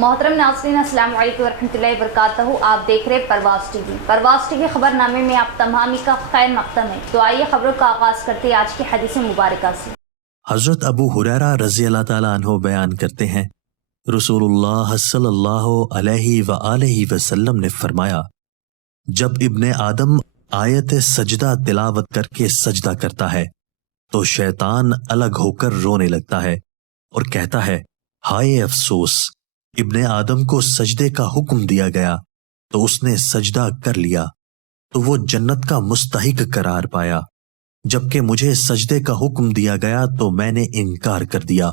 मोहतरम नाज़रीन, अस्सलाम वालेकुम वरहमतुल्लाहि वबरकातुहू। आप देख रहे परवाज़ टीवी। परवाज़ टीवी खबरनामे में आप तमामी का खैर मक़दम है। तो आइए खबरों का आगाज़ करते हैं आज की हदीस मुबारका से। हज़रत अबू हुरैरा रज़ी अल्लाह ताला अन्हु बयान करते हैं, रसूलुल्लाह सल्लल्लाहु अलैहि वसल्लम ने फरमाया, जब इब्ने आदम आयत सजदा तिलावत करके सजदा करता है तो शैतान अलग होकर रोने लगता है और कहता है, हाय अफसोस, इब्ने आदम को सजदे का हुक्म दिया गया तो उसने सजदा कर लिया तो वो जन्नत का मुस्तहिक करार पाया, जबकि मुझे सजदे का हुक्म दिया गया तो मैंने इनकार कर दिया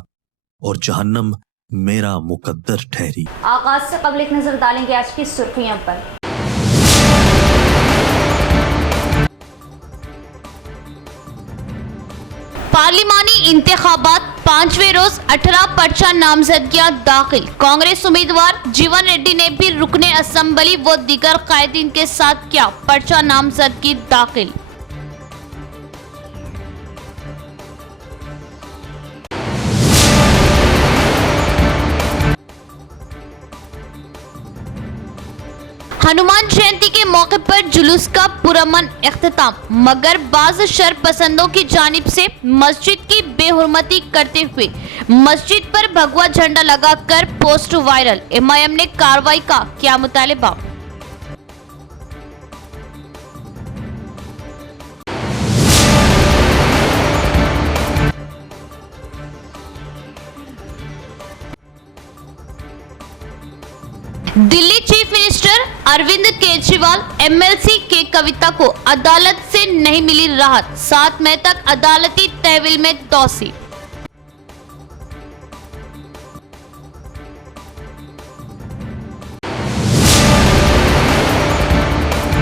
और जहन्नम मेरा मुकद्दर ठहरी। आगाज से कबल एक नजर डालेंगे आज की सुर्खियों पर। पार्लिमानी इंतखाबात 5वें रोज 18 पर्चा नामजदगियां दाखिल। कांग्रेस उम्मीदवार जीवन रेड्डी ने भी रुकने असेंबली व दीगर कायदीन के साथ किया पर्चा नामजदगी दाखिल। हनुमान जयंती के मौके पर जुलूस का पुरअमन इख्तिताम, मगर बाज़ शरपसंदों की जानिब से मस्जिद की बेहुरमती करते हुए मस्जिद पर भगवा झंडा लगाकर पोस्ट वायरल। एमआईएम ने कार्रवाई का किया मुतालिबा। Delhi chief minister Arvind Kejriwal MLC के कविता को अदालत से नहीं मिली राहत, 7 मई तक अदालती तहवील में तौसी।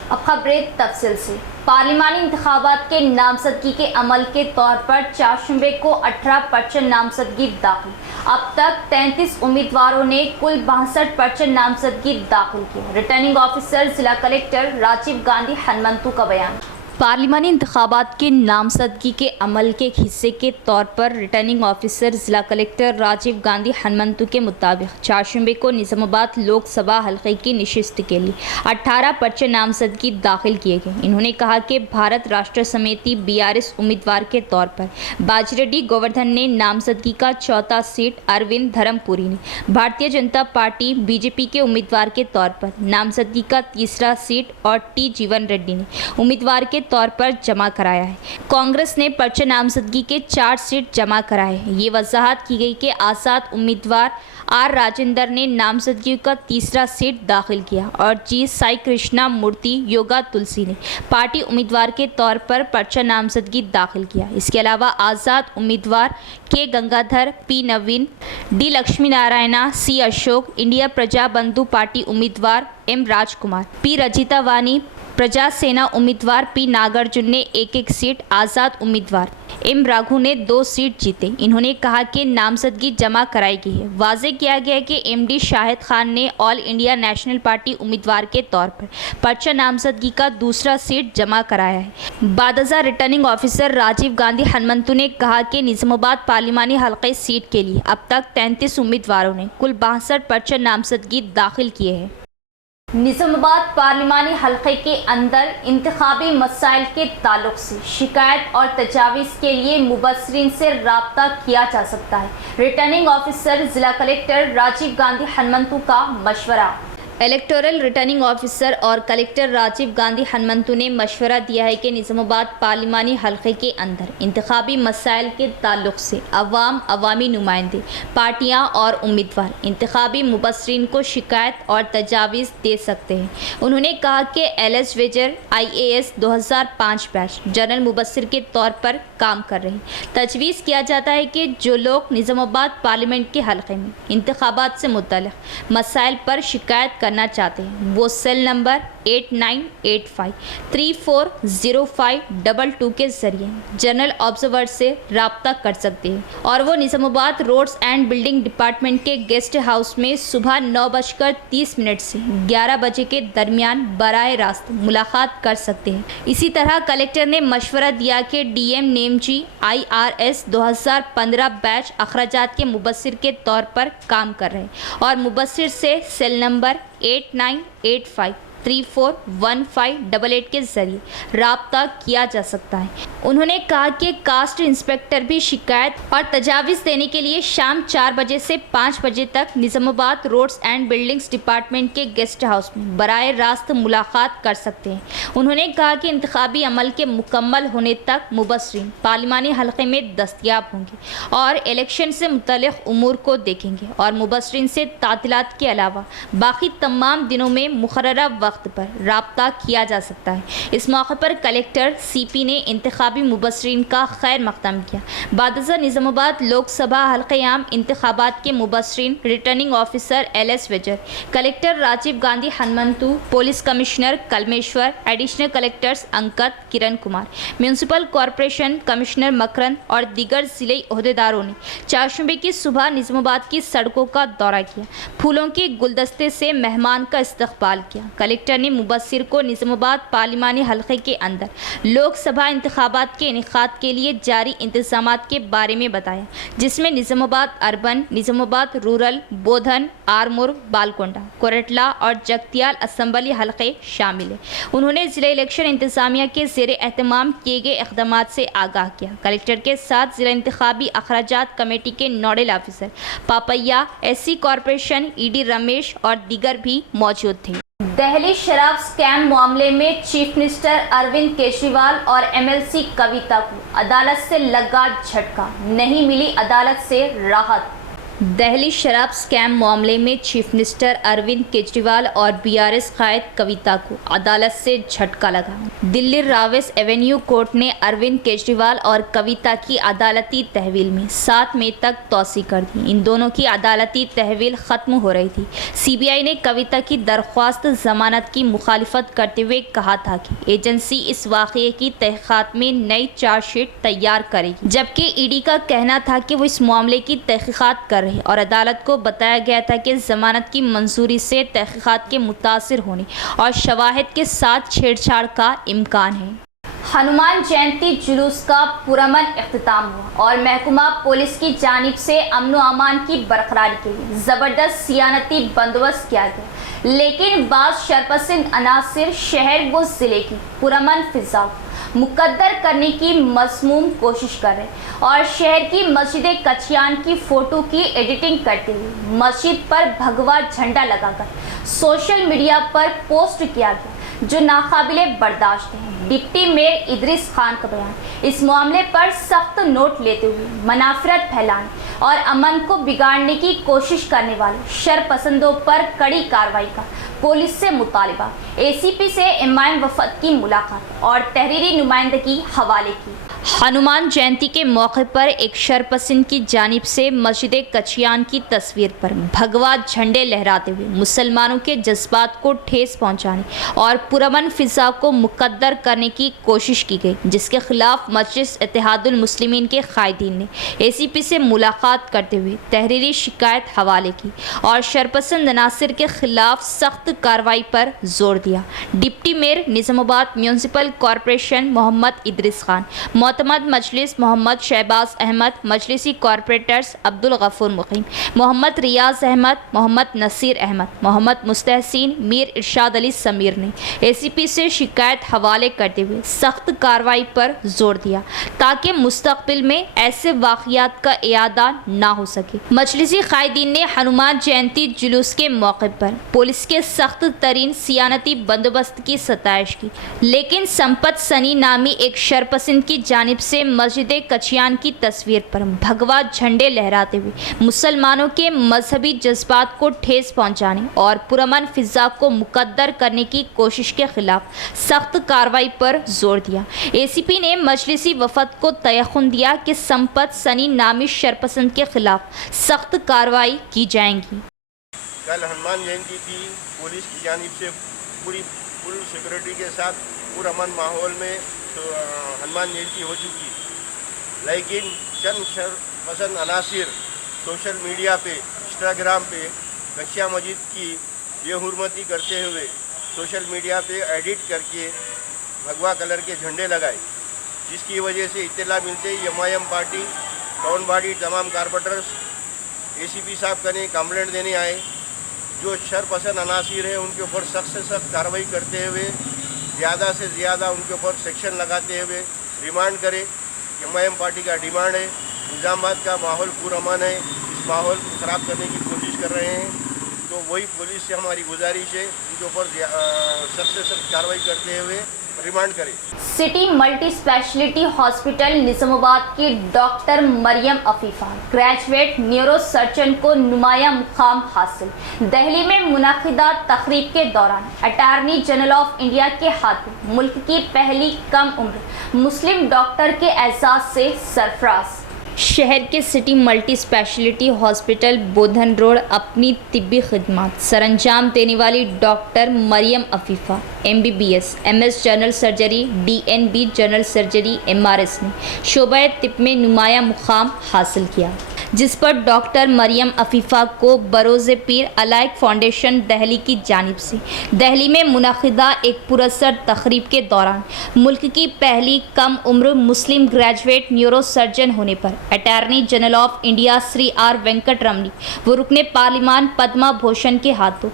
अब खबरें तफसील से। पार्लिमानी इंतखाबात के नामजदगी के अमल के तौर पर 4 शुबे को 18 पर्चे नामजदगी दाखिल। अब तक 33 उम्मीदवारों ने कुल 62 पर्चे नामजदगी दाखिल की। रिटर्निंग ऑफिसर जिला कलेक्टर राजीव गांधी हनुमंतु का बयान। पार्लिमानी इंतखाबात के नामजदगी के अमल के हिस्से के तौर पर रिटर्निंग ऑफिसर जिला कलेक्टर राजीव गांधी हनुमंतु के मुताबिक 4 शुबे को निज़ामाबाद लोकसभा हल्के की नशिस्त के लिए 18 पर्चे नामजदगी दाखिल किए गए। इन्होंने कहा कि भारत राष्ट्र समिति BRS उम्मीदवार के तौर पर बाजिरेड्डी गोवर्धन ने नामजदगी का 4था सीट, अरविंद धर्मपुरी ने भारतीय जनता पार्टी BJP के उम्मीदवार के तौर पर नामजदगी का 3रा सीट और T जीवन रेड्डी ने उम्मीदवार के तौर पर जमा कराया है। कांग्रेस ने पर्चे नामजदगी के 4 सीट जमा कराए हैं। ये वजाहत की गई कि आज़ाद उम्मीदवार R राजेंद्र ने नामजदगी का 3रा सीट दाखिल किया और G साई कृष्णा मूर्ति योगा तुलसी ने पार्टी उम्मीदवार के तौर पर पर्चा नामजदगी दाखिल किया। इसके अलावा आज़ाद उम्मीदवार K गंगाधर, P नवीन, D Lakshmi Narayana, C Ashok, India प्रजा बंधु पार्टी उम्मीदवार M राजकुमार, P रजिता वानी, प्रजा सेना उम्मीदवार P नागार्जुन ने 1-1 सीट, आज़ाद उम्मीदवार M राघु ने 2 सीट जीते। इन्होंने कहा कि नामजदगी जमा कराई गई है। वाजे किया गया कि MD शाहिद खान ने ऑल इंडिया नेशनल पार्टी उम्मीदवार के तौर पर पर्चा नामजदगी का 2रा सीट जमा कराया है। बादजा रिटर्निंग ऑफिसर राजीव गांधी हनुमंतु ने कहा कि निज़ामाबाद पार्लिमानी हल्के सीट के लिए अब तक 33 उम्मीदवारों ने कुल 62 पर्चा नामजदगी दाखिल किए हैं। निज़ामाबाद पार्लिमानी हल्के के अंदर इंतखाबी मसाइल के ताल्लुक से शिकायत और तजावीज़ के लिए मुबस्सरीन से राब्ता किया जा सकता है। रिटर्निंग ऑफिसर जिला कलेक्टर राजीव गांधी हनुमंतु का मशवरा। इलेक्टोरल रिटर्निंग ऑफिसर और कलेक्टर राजीव गांधी हनुमंतु ने मशवरा दिया है कि निज़ामाबाद पार्लिमानी हल्के के अंदर इंतखाबी मसाइल के ताल्लुक से अवामी नुमाइंदे, पार्टियां और उम्मीदवार इंतखाबी मुबस्सरीन को शिकायत और तजावीज़ दे सकते हैं। उन्होंने कहा कि LS वेजर IAS 2005 बैच जनरल मुबस्सिर के तौर पर काम कर रहे हैं। तजवीज़ किया जाता है कि जो लोग निज़ामाबाद पार्लियामेंट के हल्के में इंतखाबात से मुतल्लिक़ मसाइल पर शिकायत करना चाहते हैं वो सेल नंबर 8985340522 के जरिए जनरल ऑब्जर्वर से रब्ता कर सकते हैं और वो Nizamabad roads and building department के गेस्ट हाउस में सुबह 9:30 से 11 बजे के दरमियान बराह रास्त मुलाकात कर सकते हैं। इसी तरह कलेक्टर ने मशवरा दिया कि DM नेमजी IRS 2015 बैच अखराजात के मुबस्सिर के तौर पर काम कर रहे हैं और मुबस्सिर से सेल नंबर 8985341588 के जरिए रब्ता किया जा सकता है। उन्होंने कहा कि कास्ट इंस्पेक्टर भी शिकायत और तजावीज़ देने के लिए शाम 4 बजे से 5 बजे तक Nizamabad roads and buildings department के गेस्ट हाउस में बराह रास्त मुलाकात कर सकते हैं। उन्होंने कहा कि इंतखाबी अमल के मुकम्मल होने तक मुबस्सिरीन पार्लिमानी हल्के में दस्तयाब होंगे और इलेक्शन से मुतल्लिक़ उमूर को देखेंगे और मुबस्सिरीन से तातीलात के अलावा बाकी तमाम दिनों में मुकर्ररा वक्त पर रब्ता किया जा सकता है। इस मौके पर कलेक्टर CP ने इंतखाबी मुबस्सिरीन का खैर मक़दम किया। बादशाह निज़ामाबाद लोकसभा हल्के आम इंतखाबात के मुबस्सिरीन रिटर्निंग ऑफिसर LS वेजर, collector Rajiv Gandhi Hanumanthu, police commissioner Kalmeshwar, additional collectors Ankit Kiran Kumar, municipal corporation commissioner Makrand और दीगर ज़िले अहदेदारों ने चारशंबे की सुबह निज़ामाबाद की सड़कों का दौरा किया, फूलों के गुलदस्ते से मेहमान का इस्तकबाल किया। कलेक्टर ने मुबस्सिर को निज़ामाबाद पार्लिमानी हल्के के अंदर लोकसभा इंतखाबात के इनेकाद के लिए जारी इंतजामात के बारे में बताया, जिसमें निज़ामाबाद अर्बन, निज़ामाबाद रूरल, बोधन, आरमूर, बालकोंडा, कोरटला और जगतियाल असम्बली हल्के शामिल हैं। उन्होंने ज़िला इलेक्शन इंतजामिया के ज़ेर एहतमाम किए गए इक़दामात से आगाह किया। कलेक्टर के साथ ज़िला इंतखाबी अखराजात कमेटी के nodal officer Papaiah, SC corporation ED Ramesh और दीगर भी मौजूद थे। दिल्ली शराब स्कैम मामले में चीफ मिनिस्टर अरविंद केजरीवाल और MLC कविता को अदालत से लगा झटका, नहीं मिली अदालत से राहत। दिल्ली शराब स्कैम मामले में चीफ मिनिस्टर अरविंद केजरीवाल और BRS कायद कविता को अदालत से झटका लगा। दिल्ली रावेस एवेन्यू कोर्ट ने अरविंद केजरीवाल और कविता की अदालती तहवील में 7 मई तक तौसी कर दी। इन दोनों की अदालती तहवील ख़त्म हो रही थी। CBI ने कविता की दरख्वास्त जमानत की मुखालिफत करते हुए कहा था कि एजेंसी इस वाक़ये की तहक़ीक़ात में नई चार्जशीट तैयार करेगी, जबकि ED का कहना था कि वो इस मामले की तहक़ीक़ात कर रहे और अदालत को बताया गया था कि जमानत की मंजूरी से तहक़ीक़ात के मुतासिर होने और शवाहिद के साथ छेड़छाड़ का इम्कान है। हनुमान जयंती जुलूस का पुरअमन इख्तिताम हुआ और महकमा पुलिस की जानिब से अमन व अमान की बरकरारी के लिए ज़बरदस्त सियानती बंदोबस्त किया गया, लेकिन बाज़ शरपसंद अनासिर शहर व ज़िले की पुरअमन फ़िज़ा मुकद्दर करने की मज़मूम कोशिश कर रहे और शहर की मस्जिद कचियान की फ़ोटो की एडिटिंग करते हुए मस्जिद पर भगवा झंडा लगाकर सोशल मीडिया पर पोस्ट किया गया, जो नाकाबिले बर्दाश्त है। डिप्टी मेयर इदरीस खान का बयान। इस मामले पर सख्त नोट लेते हुए मनाफरत फैलाने और अमन को बिगाड़ने की कोशिश करने वाले शरपसंदों पर कड़ी कार्रवाई का पुलिस से मुतालिबा। ACP से इमाम वफद की मुलाकात और तहरीरी नुमाइंदगी हवाले की। हनुमान जयंती के मौके पर एक शरपसंद की जानिब से मस्जिद कचियान की तस्वीर पर भगवा झंडे लहराते हुए मुसलमानों के जज्बात को ठेस पहुंचाने और पुरअमन फ़िज़ा को मुकद्दर करने की कोशिश की गई, जिसके खिलाफ मजलिस इत्तेहादुल मुस्लिमीन के कायदीन ने ACP से मुलाकात करते हुए तहरीरी शिकायत हवाले की और शरपसंद अनासिर के खिलाफ सख्त कार्रवाई पर जोर दिया। Deputy mayor Nizamabad municipal corporation Mohammed Idris Khan, मोतमद मजलिस मोहम्मद शहबाज अहमद, मजलिसी कॉरपोरेटर्स अब्दुल गफूर मुकीम, मोहम्मद रियाज अहमद, मोहम्मद नसीर अहमद, मोहम्मद मुस्तहसीन, मीर इरशाद अली समीर ने ACP से शिकायत हवाले करते हुए सख्त कार्रवाई पर जोर दिया ताकि मुस्तकबिल में ऐसे वाक़ियात का इयादा ना हो सके। मजलिसी कायदीन ने हनुमान जयंती जुलूस के मौके पर पुलिस के सख्त तरीन सियानती बंदोबस्त की सताइश की, लेकिन संपत सनी नामी एक शरपसंद की जानिब से मस्जिद कचियान की तस्वीर पर भगवा झंडे लहराते हुए मुसलमानों के मजहबी जज्बात को ठेस पहुंचाने और पुरअमन फ़िज़ा को मुकद्दर करने की कोशिश के खिलाफ सख्त कार्रवाई पर जोर दिया। ACP ने मजलिसी वफद को तयख्खुन दिया कि संपत सनी नामी शरपसंद के खिलाफ सख्त कार्रवाई की जाएंगी। कल हनुमान जयंती थी, पुलिस की जानिब से पूरी फुल सिक्योरिटी के साथ पुरअमन माहौल में तो हनुमान जयंती हो चुकी, लेकिन चंद शरपसंद अनासिर सोशल मीडिया पे, इंस्टाग्राम पे गशिया मस्जिद की बेहुरमती करते हुए सोशल मीडिया पे एडिट करके भगवा कलर के झंडे लगाए, जिसकी वजह से इत्तला मिलते ही एमआईएम पार्टी टाउन बॉडी तमाम कारपोरेटर्स एसीपी साहब कने कंप्लेंट देने आए। जो शरपसंद अनासिर हैं उनके ऊपर सख्त से सख्त कार्रवाई करते हुए ज़्यादा से ज़्यादा उनके ऊपर सेक्शन लगाते हुए रिमांड करे। एमआईएम पार्टी का डिमांड है। निज़ामाबाद का माहौल पुरअमन है, इस माहौल को ख़राब करने की कोशिश कर रहे हैं, तो वही पुलिस से हमारी गुजारिश है उनके ऊपर सख्त से सख्त कार्रवाई करते हुए रिमांड करें। City multi speciality hospital Nizamabad की doctor Maryam Afifa graduate neuro surgeon को नुमाया मुकाम हासिल। दिल्ली में मुनाकिदा तकरीब के दौरान अटॉर्नी जनरल ऑफ इंडिया के हाथों मुल्क की पहली कम उम्र मुस्लिम डॉक्टर के एजाज से सरफराज। शहर के city multi speciality hospital Bodhan road अपनी तिब्बी खिदमत सरंजाम देने वाली doctor Maryam Afifa MBBS MS general surgery DNB general surgery MRS ने शोबा तिब में नुमाया मुकाम हासिल किया, जिस पर डॉक्टर मरियम अफीफा को बरोज़े पीर अलाइक फाउंडेशन दिल्ली की जानिब से दिल्ली में मुनाकिदा एक पुरस्कार तकरीब के दौरान मुल्क की पहली कम उम्र मुस्लिम ग्रेजुएट न्यूरो सर्जन होने पर attorney general of India Shri R Venkat Ramani व रुकने पार्लिमान पद्मा भूषण के हाथों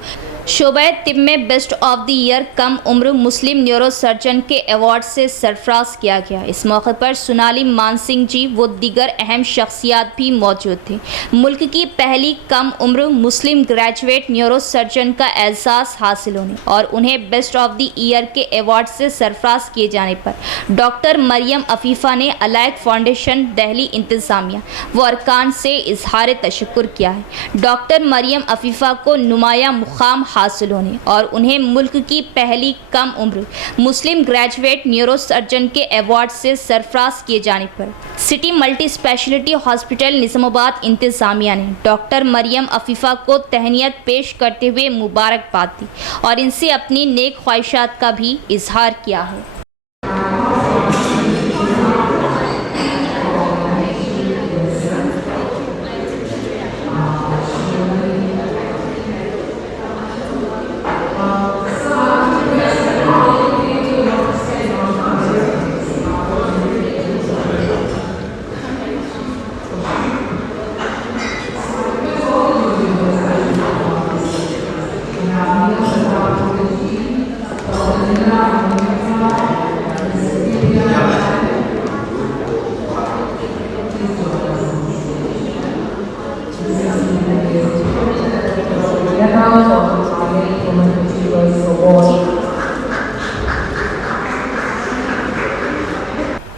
शोबा तिब में बेस्ट ऑफ द ईयर कम उम्र मुस्लिम न्यूरो सर्जन के अवार्ड से सरफराज किया गया। इस मौके पर सोनाली मानसिंह जी व दीगर अहम शख्सियात भी मौजूद थे। मुल्क की पहली कम उम्र मुस्लिम ग्रेजुएट न्यूरो सर्जन का एहसास हासिल होने और उन्हें बेस्ट ऑफ द ईयर के अवार्ड से सरफराज किए जाने पर डॉक्टर मरियम अफीफा ने अलाइक फाउंडेशन दिल्ली इंतज़ामिया व अरकान से इजहार तशक्कुर किया है। डॉक्टर मरियम अफीफा को नुमाया मुकाम हासिल होने और उन्हें मुल्क की पहली कम उम्र मुस्लिम ग्रेजुएट न्यूरो सर्जन के अवार्ड से सरफराज किए जाने पर city multi speciality hospital Nizamabad इंतज़ामिया ने डॉक्टर मरियम अफीफा को तहनीत पेश करते हुए मुबारकबाद दी और इनसे अपनी नेक ख्वाहिशात का भी इजहार किया है।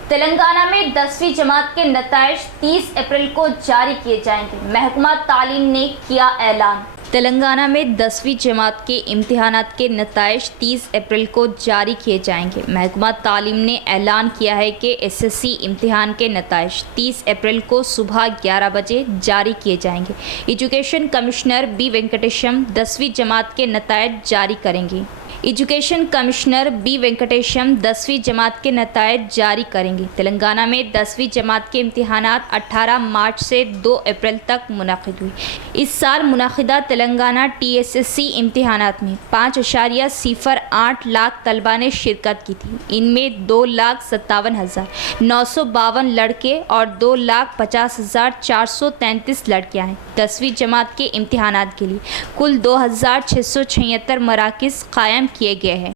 तेलंगाना में 10वीं जमात के नताइज 30 अप्रैल को जारी किए जाएंगे। महकमा तालीम ने किया ऐलान। तेलंगाना में 10वीं जमात के इम्तिहानात के नताइज 30 अप्रैल को जारी किए जाएंगे। महकमा तालीम ने ऐलान किया है कि SSC इम्तिहान के नताइज 30 अप्रैल को सुबह 11 बजे जारी किए जाएंगे। एजुकेशन कमिश्नर B वेंकटेशम 10वीं जमात के नताइज जारी करेंगे। एजुकेशन कमिश्नर B वेंकटेशम 10वीं जमात के नताइज जारी करेंगे। तेलंगाना में 10वीं जमात के इम्तिहानात 18 मार्च से 2 अप्रैल तक मुनक़िद हुई। इस साल मुनक़िदा तेलंगाना TSSC इम्तिहानात में 5.08 लाख तलबा ने शिरकत की थी। इनमें 2,57,952 लड़के और 2,50,433 लड़कियाँ हैं। 10वीं जमात के इम्तिहानात के लिए कुल 2,676 मराकिज़ कायम किए गए हैं।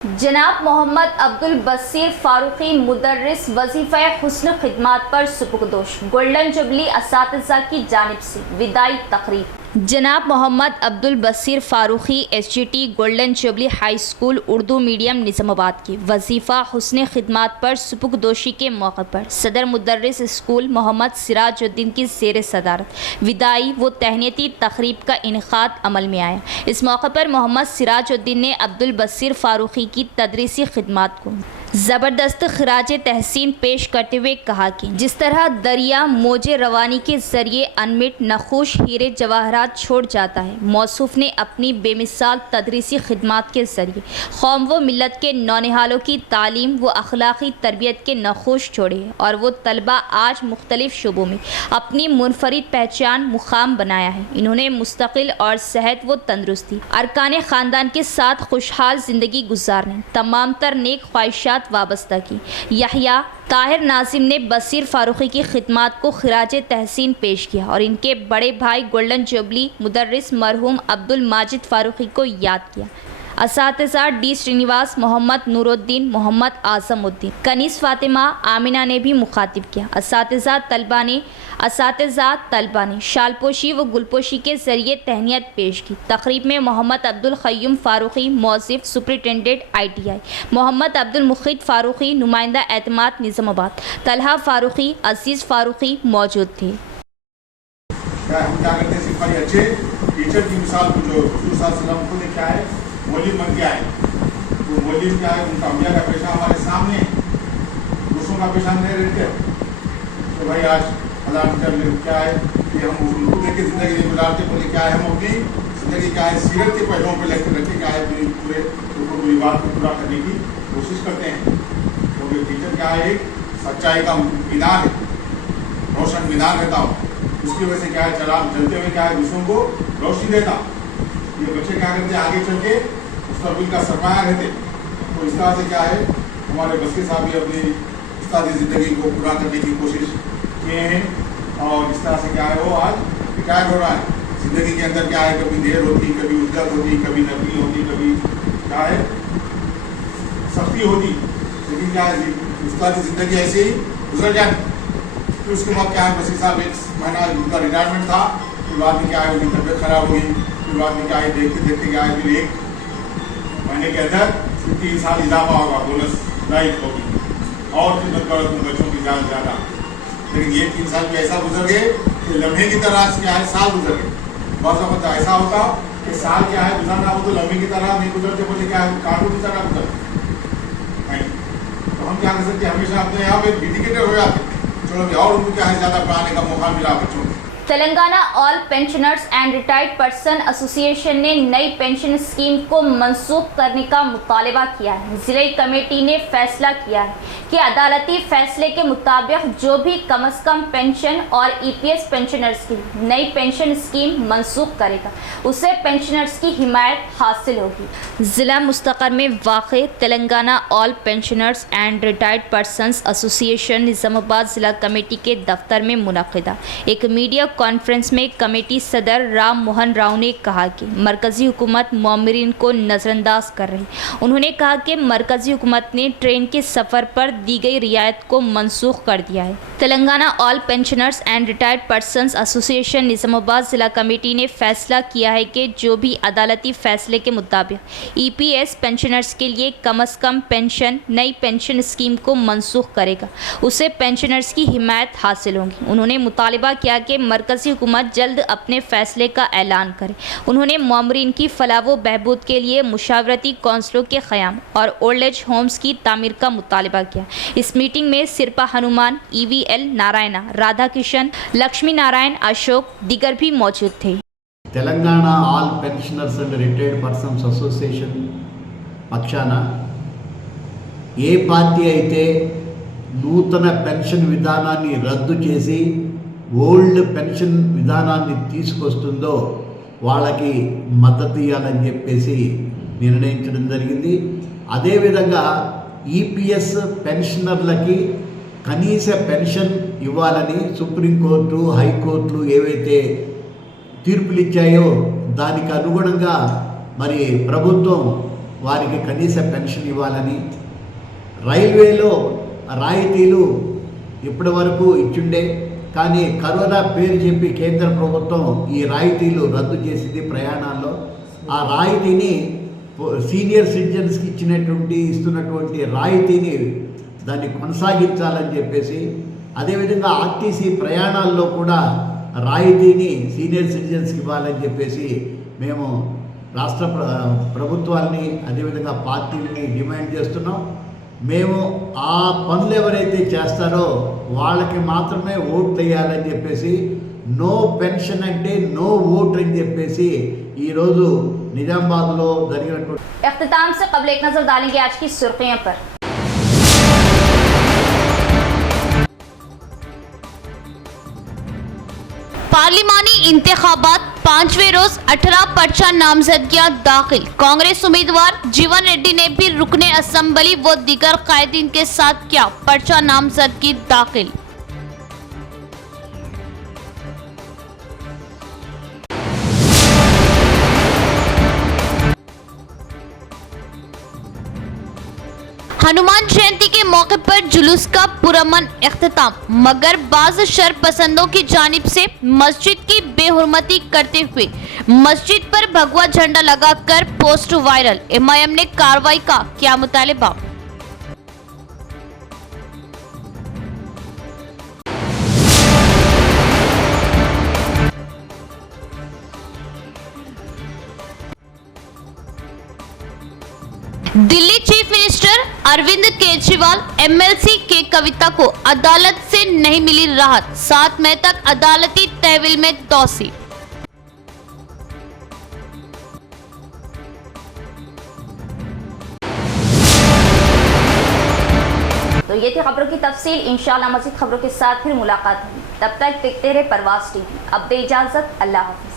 जनाब मोहम्मद अब्दुल बसीर फारूकी मुदर्रिस वजीफ़ा हुस्न खिदमात पर सुपुर्दोश। गोल्डन जुबली असातिज़ा की जानिब से विदाई तकरीब। जनाब Mohammed Abdul Basheer Farooqui SGT golden jubilee high school Urdu medium Nizamabad की वजीफ़ा हुस्न खिदमात पर सुपुर्दोशी के मौके पर सदर मुदर्रिस स्कूल मोहम्मद सिराजुद्दीन की ज़ेर सदारत विदाई व तहनीती तकरीब का इनेकाद अमल में आया। इस मौके पर मोहम्मद सिराजुद्दीन ने अब्दुल बसीर फारूकी की तदरीसी खिदमात को ज़बरदस्त खराज तहसीन पेश करते हुए कहा कि जिस तरह दरिया मौजे रवानी के ज़रिए अनमिट नखूश हीरे जवाहरात छोड़ जाता है, मौसूफ़ ने अपनी बेमिसाल तदरीसी खिदमात के ज़रिए कौम व मिलत के नौनिहालों की तालीम व अखलाक़ी तरबियत के नखूश छोड़े हैं और वो तलबा आज मुख्तलिफ़ शुबों में अपनी मुनफरिद पहचान मुकाम बनाया है। इन्होंने मुस्तकिल और सेहत व तंदरुस्ती अरकान ख़ानदान के साथ खुशहाल ज़िंदगी गुजारने तमाम तर नेक ख्वाहिशात वाबस्ता की। यहया ताहिर नाजिम ने बसीर फ़ारूक़ी की खिदमात को खिराज तहसीन पेश किया और इनके बड़े भाई गोल्डन जुबली मुदर्रिस मरहूम अब्दुल माजिद फ़ारूक़ी को याद किया। असातिज़ा डी श्रीनिवास, मोहम्मद नूरुद्दीन, मोहम्मद आज़मुद्दीन, कनीस फ़ातिमा, आमिना ने भी मुखातिब किया। असातिज़ा तलबा ने शालपोशी व गुलपोशी के ज़रिए तहनीत पेश की। तकरीब में मोहम्मद अब्दुल क़य्यूम फ़ारूक़ी, मौज़िफ़ सुपरिटेंडेंट ITI, मोहम्मद अब्दुल मुखीद फ़ारूक़ी, नुमाइंदा एतमाद निज़ामाबाद, तलहा फ़ारूक़ी, अज़ीज़ फ़ारूक़ी मौजूद थे। हम क्या करते हैं, सिपाही अच्छे टीचर की मिसाल को जो हुज़ूर सल्लल्लाहु अलैहि वसल्लम को क्या है मौलिम बन के आए, तो मौलिम क्या है, उनका अम्बिया का पेशा हमारे सामने, दूसरों का पेशा नहीं रहते। तो भाई आज अल्लाह ने क्या है कि हम उनको देख के ज़िंदगी नहीं गुजारते, बोले क्या है हम अपनी ज़िंदगी क्या है सीरत के पहलुओं पर रखे क्या है पूरी बात को पूरा करने की कोशिश करते हैं। क्योंकि टीचर क्या है एक सच्चाई का मीनार है, रोशन मीनार रहता हो, उसकी वजह से क्या है चलते हुए क्या है दूसरों को रोशनी देता। ये बच्चे क्या करते हैं आगे चल के मुस्तक़बिल का सरमाया रहते। तो इस तरह से क्या है हमारे बस्ती साहब भी अपनी उस्तादी ज़िंदगी को पूरा करने की कोशिश किए हैं और इस तरह से क्या है वो आज रिटायर हो रहा है। ज़िंदगी के अंदर क्या है कभी देर होती, कभी उद्दत होती, कभी नकली होती, कभी क्या है सख्ती होती, लेकिन क्या है उस्तादी ज़िंदगी ऐसे ही गुजर जाए। फिर उसके बाद क्या है बस्ती साहब 1 महीना उनका रिटायरमेंट था, फिर बाद में क्या है उनकी तबीयत खराब हुई, फिर बाद में क्या है देखते देखते क्या है फिर 1 महीने के अंदर 3 साल इजाफा होगा, बोनस लाइफ होगी और खिदमत करो तुम बच्चों की ज़्यादा। लेकिन ये 3 साल भी ऐसा गुजर गए कि लम्हे की तरह क्या है साल गुजर गए। बहुत वक्त ऐसा होता कि साल क्या है गुजरना हो तो लम्हे की तरह नहीं गुजरते, बोले क्या है कार्टून की तरह गुजर नहीं। तो हम क्या कर सकते हमेशा अपने यहाँ पे डेडिकेटेड हो जाते, चलो और उनको क्या है ज़्यादा पढ़ाने का मौका मिला बच्चों को। Telangana all pensioners and retired person association ने नई पेंशन स्कीम को मनसूख करने का मुतालबा किया है। ज़िला कमेटी ने फैसला किया है कि अदालती फैसले के मुताबिक जो भी कम अज़ कम पेंशन और EPS पेंशनर्स की नई पेंशन स्कीम मनसूख करेगा उसे पेंशनर्स की हिमायत हासिल होगी। ज़िला मुस्तक़र में वाक़ Telangana all pensioners and retired persons association Nizamabad ज़िला कमेटी के दफ्तर में मुनक़िदा एक मीडिया कॉन्फ्रेंस में कमेटी सदर राम मोहन राव ने कहा कि मरकज़ी हुकूमत मौमरीन को नज़रअंदाज कर रही। उन्होंने कहा कि मरकज़ी हुकूमत ने ट्रेन के सफ़र पर दी गई रियायत को मनसूख कर दिया है। Telangana all pensioners and retired persons association Nizamabad ज़िला कमेटी ने फैसला किया है कि जो भी अदालती फ़ैसले के मुताबिक EPS पेंशनर्स के लिए कम अज़ कम पेंशन नई पेंशन स्कीम को मनसूख करेगा उसे पेंशनर्स की हिमायत हासिल होगी। उन्होंने मुतालबा किया कि मरकज़ी हुकूमत जल्द अपने फ़ैसले का ऐलान करे। उन्होंने मौमरीन की फलाह व बहबूद के लिए मुशावरती कौंसलों के क़याम और ओल्ड एज होम्स की तामीर का मुतालबा किया। इस मीटिंग में सिरपा हनुमान, EVL नारायणा, राधा किशन, लक्ष्मी नारायण, अशोक दीगर भी मौजूद थे। Telangana all pensioners and retired persons association పక్షాన ఏ పార్టీ అయితే నూతన పెన్షన్ విధానాన్ని రద్దు చేసి ఓల్డ్ పెన్షన్ విధానాన్ని తీసుకొస్తుందో వాళ్ళకి మద్దతు ఇవ్వాలని చెప్పేసి నిర్ణయించడం జరిగింది. అదేవిధంగా EPS పెన్షనర్లకి కనీస పెన్షన్ ఇవ్వాలని సుప్రీంకోర్టు, హైకోర్టులు ఏవైతే తీర్పులు ఇచ్చాయో దానికి అనుగుణంగా మరి ప్రభుత్వం వారికి కనీస పెన్షన్ ఇవ్వాలని, రైల్వేలో రాయితీలు ఇప్పటి వరకు ఇచ్చుండే కానీ కరోనా పేరు చెప్పి కేంద్ర ప్రభుత్వం ఈ రాయితీలు రద్దు చేసింది ప్రయాణాల్లో. ఆ రాయితీని సీనియర్ సిటిజన్స్కి ఇస్తున్నటువంటి రాయితీని దాన్ని కొనసాగించాలని చెప్పేసి, అదేవిధంగా ఆర్టీసీ ప్రయాణాల్లో కూడా రాయితీని సీనియర్ సిటిజన్స్కి ఇవ్వాలని చెప్పేసి మేము రాష్ట్ర ప్రభుత్వాన్ని అదేవిధంగా పార్టీలని డిమాండ్ చేస్తున్నాం. మేము ఆ పనులు ఎవరైతే చేస్తారో వాళ్ళకి మాత్రమే ఓట్లు వేయాలని చెప్పేసి నో పెన్షన్ అంటే నో ఓట్ అని చెప్పేసి ఈరోజు నిజామాబాద్లో జరిగినటువంటి इख्तिताम से कबल एक नजर डालेंगे आज की सुर्खियों पर। पार्लिमानी इंतखाबात 5वें रोज 18 पर्चा नामजदगियां दाखिल। कांग्रेस उम्मीदवार जीवन रेड्डी ने भी रुकने असेंबली व दीगर कायदीन के साथ किया पर्चा नामजदगी दाखिल। हनुमान जयंती के मौके पर जुलूस का पुरअमन इख्तिताम, मगर बाज शरपसंदों की जानिब से मस्जिद की बेहुरमती करते हुए मस्जिद पर भगवा झंडा लगाकर पोस्ट वायरल। एमआईएम ने कार्रवाई का किया मुतालिबा। Delhi chief minister Arvind Kejriwal MLC के कविता को अदालत से नहीं मिली राहत, 7 मई तक अदालती तहवील में तौसी। तो ये थी खबरों की तफसील। इंशाअल्लाह मज़ीद खबरों के साथ फिर मुलाकात होगी। तब तक देखते रहे परवाज़ टीवी। अब दे इजाजत, अल्लाह हाफ़िज़।